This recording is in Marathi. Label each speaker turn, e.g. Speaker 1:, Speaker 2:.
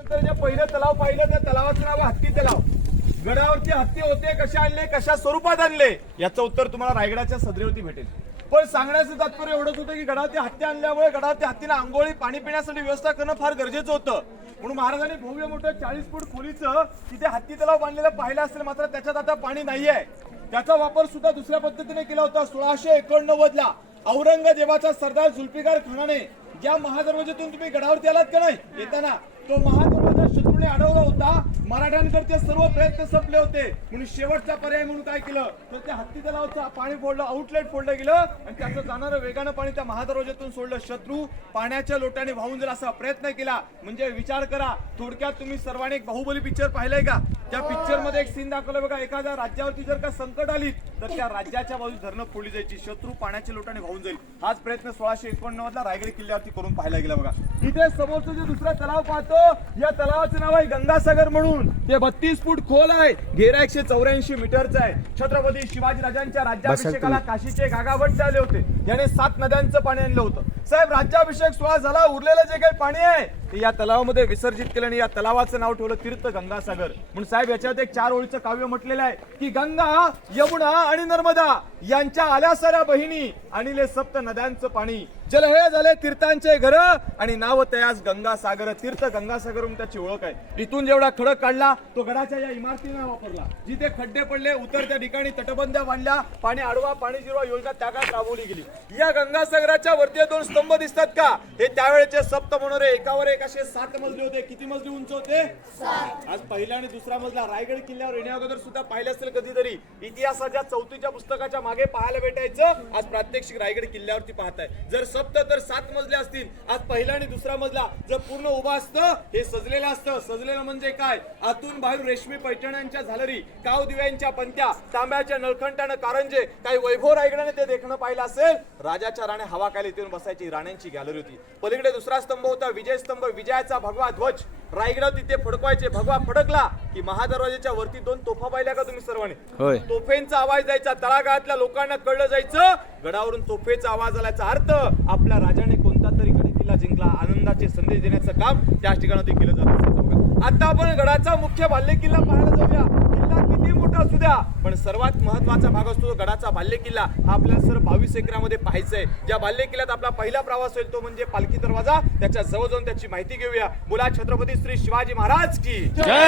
Speaker 1: जे पहिलं तलाव पाहिलं त्या तलावाचं नाव हत्ती तलाव. गडावरती हत्ती होते कशा आणले कशा स्वरूपात आणले याचं उत्तर तुम्हाला रायगडाच्या सदरेवरती भेटेल. पण सांगण्याचं तात्पर्य एवढंच होतं की गडावरती हत्ती आणल्यामुळे गडावरती हत्तीला आंघोळी पाणी पिण्यासाठी व्यवस्था करणं फार गरजेचं होतं. म्हणून महाराजांनी भव्य मोठं चाळीस फूट खोलीचं तिथे हत्ती तलाव बांधलेलं पाहिलं असेल मात्र त्याच्यात आता पाणी नाहीये. त्याचा वापर सुद्धा दुसऱ्या पद्धतीने केला होता सोळाशे एकोणनव्वद ला औरंगजेबाचा सरदार जुल्फिकार खानाने ज्या महादरवाज्यातून तुम्ही गडावरती आलात का नाही? येताना. तो महादरवाजा शत्रूने अडवला होता. मराठ्यांकडचे सर्व प्रयत्न संपले होते. म्हणून शेवटचा पर्याय म्हणून काय केलं? तर त्या हत्ती तलावचं पाणी फोडलं आउटलेट फोडलं गेलं. आणि त्याचं जाणारं वेगानं पाणी त्या महादरोजातून सोडलं. शत्रू पाण्याच्या लोटाने वाहून जाईल असा प्रयत्न केला. म्हणजे विचार करा थोडक्यात तुम्ही सर्वांनी एक बाहुबली पिक्चर पाहिलंय का? त्या पिक्चरमध्ये एक सीन दाखवलं बघा. एखाद्या राज्यावरती जर का संकट आली तर त्या राज्याच्या बाजू धरणं फोडली जायची. शत्रू पाण्याच्या लोटाने वाहून जाईल. हाच प्रयत्न सोळाशे एकोणनव्वद ला रायगड किल्ल्यावरती करून पाहायला गेला बघा. इथे समोरचं जे दुसरा तलाव पाहतो या तलावाचं नाव आहे गंगासागर म्हणून. ते बत्तीस फूट खोल आहे. घेरा एकशे चौऱ्याऐंशी मीटरचा आहे. छत्रपती शिवाजी राजांच्या राज्याभिषेकाला काशीचे गागाभट्ट आले होते. याने सात नद्यांचं पाणी आणलं होतं. साहेब राज्याभिषेक सोहळा झाला उरलेलं जे काही पाणी आहे ते या तलावामध्ये विसर्जित केलं आणि या तलावाचं नाव ठेवलं तीर्थ गंगासागर. म्हणून साहेब याच्यात एक चार ओळीचं काव्य म्हटलेलं आहे की गंगा यमुना आणि नर्मदा यांच्या आल्या साऱ्या बहिणी आणिले सप्त नद्यांचं पाणी. जल झाले तीर्थांचे घर आणि नाव तयास गंगासागर. तीर्थ गंगासागर म्हणून त्याची ओळख आहे. इथून जेवढा खडक काढला तो गडाच्या या इमारतीने वापरला. जिथे खड्डे पडले उतरत्या ठिकाणी तटबंद्या बांधल्या पाणी आडवा पाणी जिरवा योजना त्या काळात राबवली गेली. या गंगासागराच्या वरती दोन स्तंभ दिसतात का? हे त्यावेळेचे सप्त मनोरे एकावर एक असे सात मजले होते. किती मजली उंच होते? आज पहिला आणि दुसरा मजला. रायगड किल्ल्यावर येण्या अगोदर सुद्धा पाहिलं असेल कधीतरी. इतिहासाच्या चौथीच्या पुस्तकाच्या मागे पाहायला भेटायचं. आज प्रात्यक्षिक रायगड किल्ल्यावरती पाहताय. जर सप्त तर सात मजले असतील. आज पहिला आणि दुसरा मजला जर पूर्ण उभा असतं हे सजलेलं असतं. सजलेलं म्हणजे काय? आतून बाहेर रेशमी पैठण्यांच्या झालरी काव दिव्यांच्या पंत्या तांब्याच्या नळखंटानं कारंजे. काही वैभव रायगडाने ते देखणं पाहिलं असेल. राजाच्या राण्या हवा येऊन बसायची राण्यांची गॅलरी होती. पलीकडे दुसरा स्तंभ होता विजय स्तंभ विजयाचा भगवा ध्वज. रायगड तिथे फडकवायचे भगवा फडकला की महादरवाजेच्या वरती दोन तोफा पाहिल्या का तुम्ही सर्वांनी? तोफेंचा आवाज जायचा तळागाळातल्या लोकांना कळलं जायचं. गडावरून तोफेचा आवाज आल्याचा अर्थ आपल्या राजाने कोणता तरी गड किल्ला जिंकला आनंदाचे संदेश देण्याचं काम त्याच ठिकाणी केलं जात आता आपण गडाचा मुख्य बाल्य किल्ला पाहायला जाऊया. किती मोठा असू द्या. पण सर्वात महत्त्वाचा भाग असतो तो गडाचा बाल्य किल्ला हा आपल्याला सर बावीस एकरामध्ये पाहायचा आहे ज्या बाल्य किल्ल्यात आपला पहिला प्रवास होईल तो म्हणजे पालखी दरवाजा. त्याच्याजवळ जाऊन त्याची माहिती घेऊया. बोला छत्रपती श्री शिवाजी महाराज की.
Speaker 2: जय